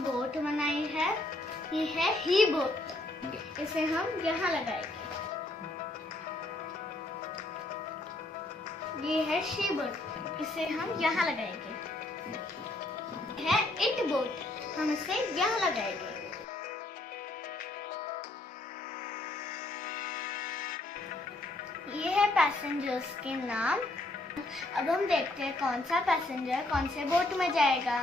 Boat बनाई है, ये है ही बोट। इसे हम यहाँ लगाएंगे। ये है शी बोट, इसे हम यहाँ लगाएंगे। है इट बोट, हम इसे यहाँ लगाएंगे। ये है पैसेंजर्स के नाम। अब हम देखते हैं कौन सा पैसेंजर कौन से बोट में जाएगा।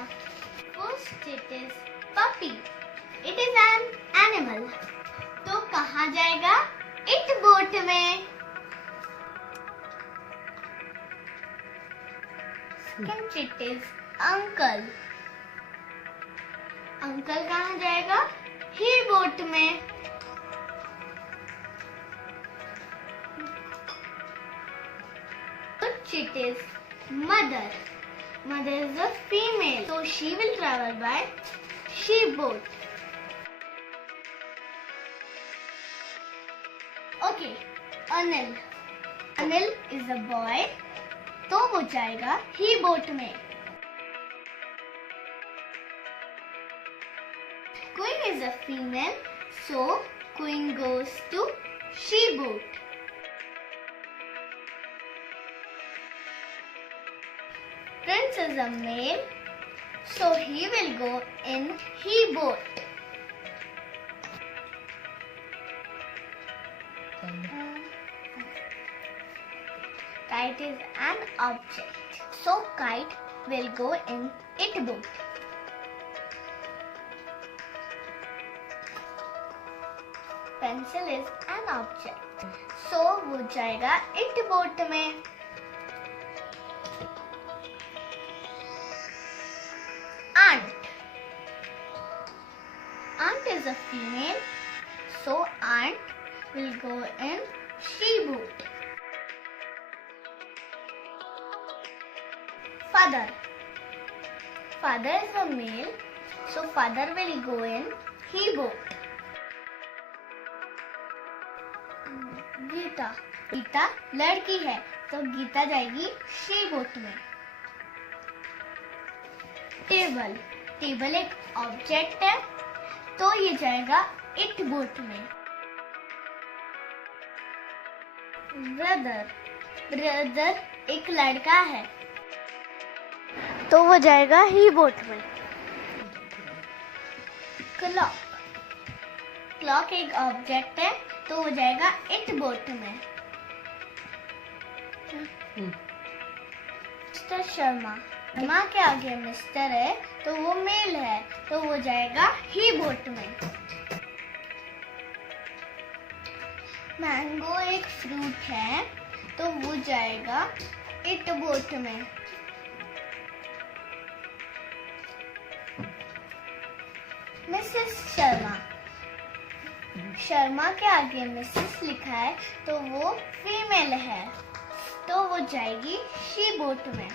First it is puppy, it is an animal, तो कहाँ जाएगा? इट बोट में। Second it is uncle, uncle कहाँ जाएगा? ही बोट में। It is mother. Mother is a female, so she will travel by she boat. Okay, Anil. Anil is a boy, तो वो जाएगा he boat में। Queen is a female, so Queen goes to she boat. Prince is a male, so he will go in he boat. Kite is an object, so kite will go in it boat. Pencil is an object, so वो जाएगा it boat में। Aunt. Aunt is a female, so aunt will go in she boat. Father. Father is a male, so father will go in he boat. Gita. Gita लड़की है, तो गीता जाएगी she boat में। Table. Table एक object है, तो ये जाएगा इट बोट में। ब्रदर. ब्रदर एक लड़का है, तो वो जाएगा ही बोट में। क्लॉक. क्लॉक एक ऑब्जेक्ट है, तो वो जाएगा इट बोट में। मिस्टर शर्मा. शर्मा के आगे मिस्टर है, तो वो मेल है, तो वो जाएगा ही बोट में। मैंगो एक फ्रूट है, तो वो जाएगा इट बोट में। मिसेस शर्मा. शर्मा के आगे मिसेस लिखा है, तो वो फीमेल है, तो वो जाएगी शी बोट में।